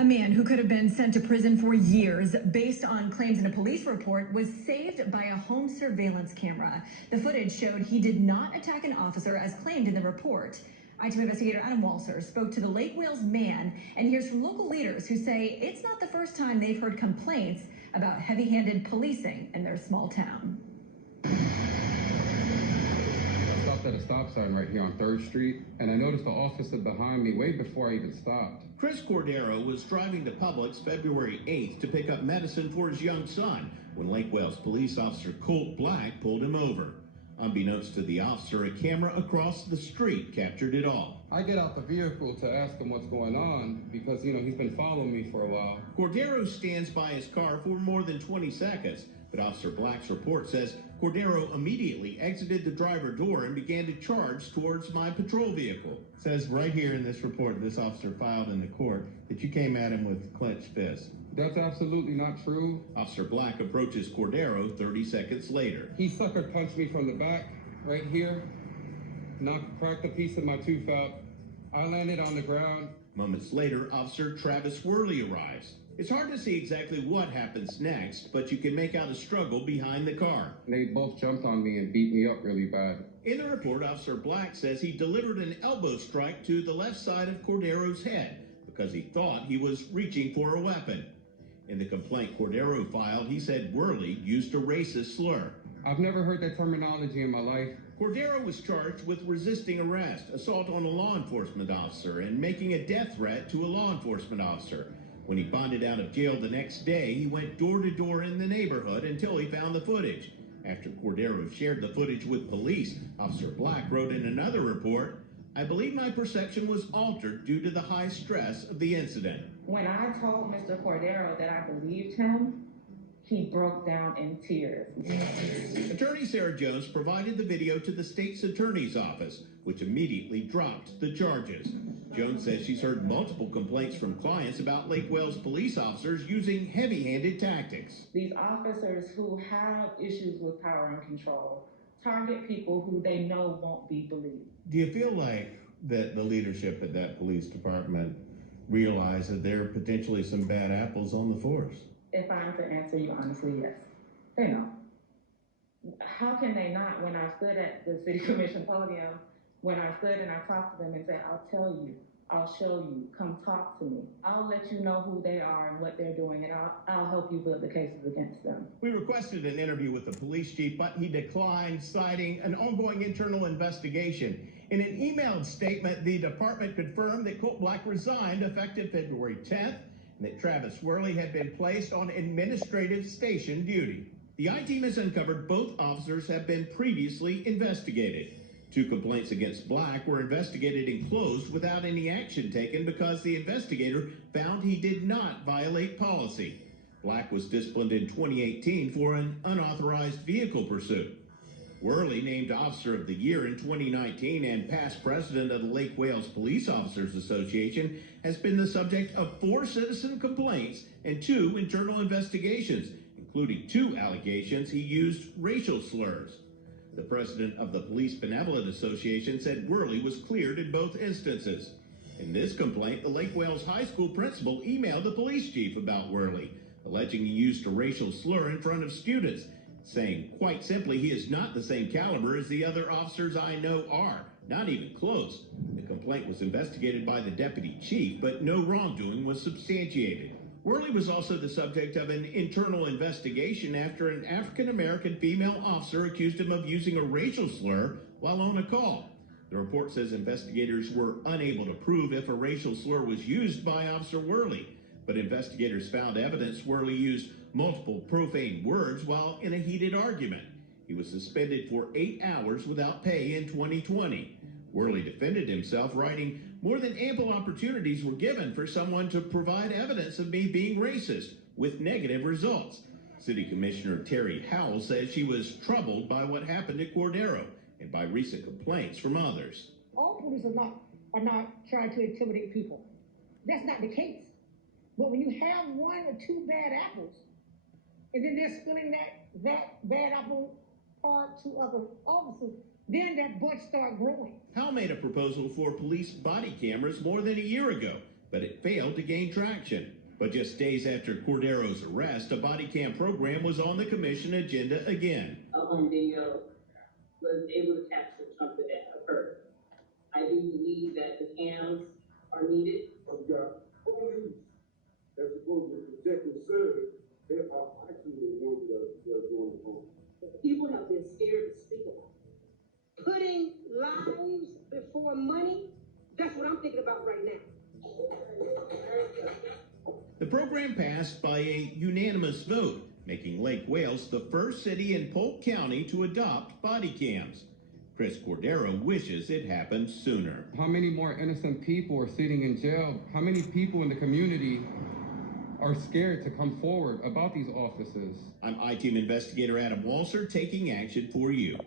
A man who could have been sent to prison for years based on claims in a police report was saved by a home surveillance camera. The footage showed he did not attack an officer as claimed in the report. I2 investigator Adam Walser spoke to the Lake Wales man and hears from local leaders who say it's not the first time they've heard complaints about heavy-handed policing in their small town. I stopped at a stop sign right here on 3rd Street, and I noticed the officer behind me way before I even stopped. Chris Cordero was driving to Publix February 8th to pick up medicine for his young son when Lake Wales police officer Colt Black pulled him over. Unbeknownst to the officer, a camera across the street captured it all. I get out the vehicle to ask him what's going on because, he's been following me for a while. Cordero stands by his car for more than 20 seconds, but Officer Black's report says Cordero immediately exited the driver door and began to charge towards my patrol vehicle. It says right here in this report this officer filed in the court that you came at him with clenched fists. That's absolutely not true. Officer Black approaches Cordero 30 seconds later. He sucker punched me from the back, right here, cracked a piece of my tooth out. I landed on the ground. Moments later, Officer Travis Worley arrives. It's hard to see exactly what happens next, but you can make out a struggle behind the car. They both jumped on me and beat me up really bad. In the report, Officer Black says he delivered an elbow strike to the left side of Cordero's head because he thought he was reaching for a weapon. In the complaint Cordero filed, he said Worley used a racist slur. I've never heard that terminology in my life. Cordero was charged with resisting arrest, assault on a law enforcement officer, and making a death threat to a law enforcement officer. When he bonded out of jail the next day, he went door to door in the neighborhood until he found the footage. After Cordero shared the footage with police, Officer Black wrote in another report, "I believe my perception was altered due to the high stress of the incident." When I told Mr. Cordero that I believed him, he broke down in tears. Attorney Sarah Jones provided the video to the state's attorney's office, which immediately dropped the charges. Jones says she's heard multiple complaints from clients about Lake Wales police officers using heavy-handed tactics. These officers who have issues with power and control target people who they know won't be believed. Do you feel like that the leadership at that police department realize that there are potentially some bad apples on the force? If I'm to answer you honestly, yes. They know. How can they not? When I stood at the city commission podium, when I stood and I talked to them and said, "I'll tell you, I'll show you, come talk to me. I'll let you know who they are and what they're doing, and I'll help you build the cases against them." We requested an interview with the police chief, but he declined, citing an ongoing internal investigation. In an emailed statement, the department confirmed that Colt Black resigned effective February 10th, and that Travis Worley had been placed on administrative station duty. The I-team has uncovered both officers have been previously investigated. 2 complaints against Black were investigated and closed without any action taken because the investigator found he did not violate policy. Black was disciplined in 2018 for an unauthorized vehicle pursuit. Worley, named Officer of the Year in 2019 and past president of the Lake Wales Police Officers Association, has been the subject of 4 citizen complaints and 2 internal investigations, including 2 allegations he used racial slurs. The president of the Police Benevolent Association said Worley was cleared in both instances. In this complaint, the Lake Wales High School principal emailed the police chief about Worley, alleging he used a racial slur in front of students, saying, quite simply, he is not the same caliber as the other officers I know are, not even close. The complaint was investigated by the deputy chief, but no wrongdoing was substantiated. Worley was also the subject of an internal investigation after an African-American female officer accused him of using a racial slur while on a call. The report says investigators were unable to prove if a racial slur was used by Officer Worley, but investigators found evidence Worley used multiple profane words while in a heated argument. He was suspended for 8 hours without pay in 2020. Worley defended himself, writing, "More than ample opportunities were given for someone to provide evidence of me being racist, with negative results." City Commissioner Terry Howell says she was troubled by what happened at Cordero and by recent complaints from others. All police are not trying to intimidate people. That's not the case. But when you have 1 or 2 bad apples, and then they're spilling that bad apple part to other officers, then that bunch start growing. Howell made a proposal for police body cameras more than a year ago, but it failed to gain traction. But just days after Cordero's arrest, a body cam program was on the commission agenda again. A home video was able to capture something that occurred. I do believe that the cams are needed. I've got police that's supposed to protect and serve. They are actually the ones that are doing the harm. People have been scared to speak about it. Putting lives before money, that's what I'm thinking about right now. The program passed by a unanimous vote, making Lake Wales the first city in Polk County to adopt body cams. Chris Cordero wishes it happened sooner. How many more innocent people are sitting in jail? How many people in the community are scared to come forward about these officers? I'm I-Team investigator Adam Walser taking action for you.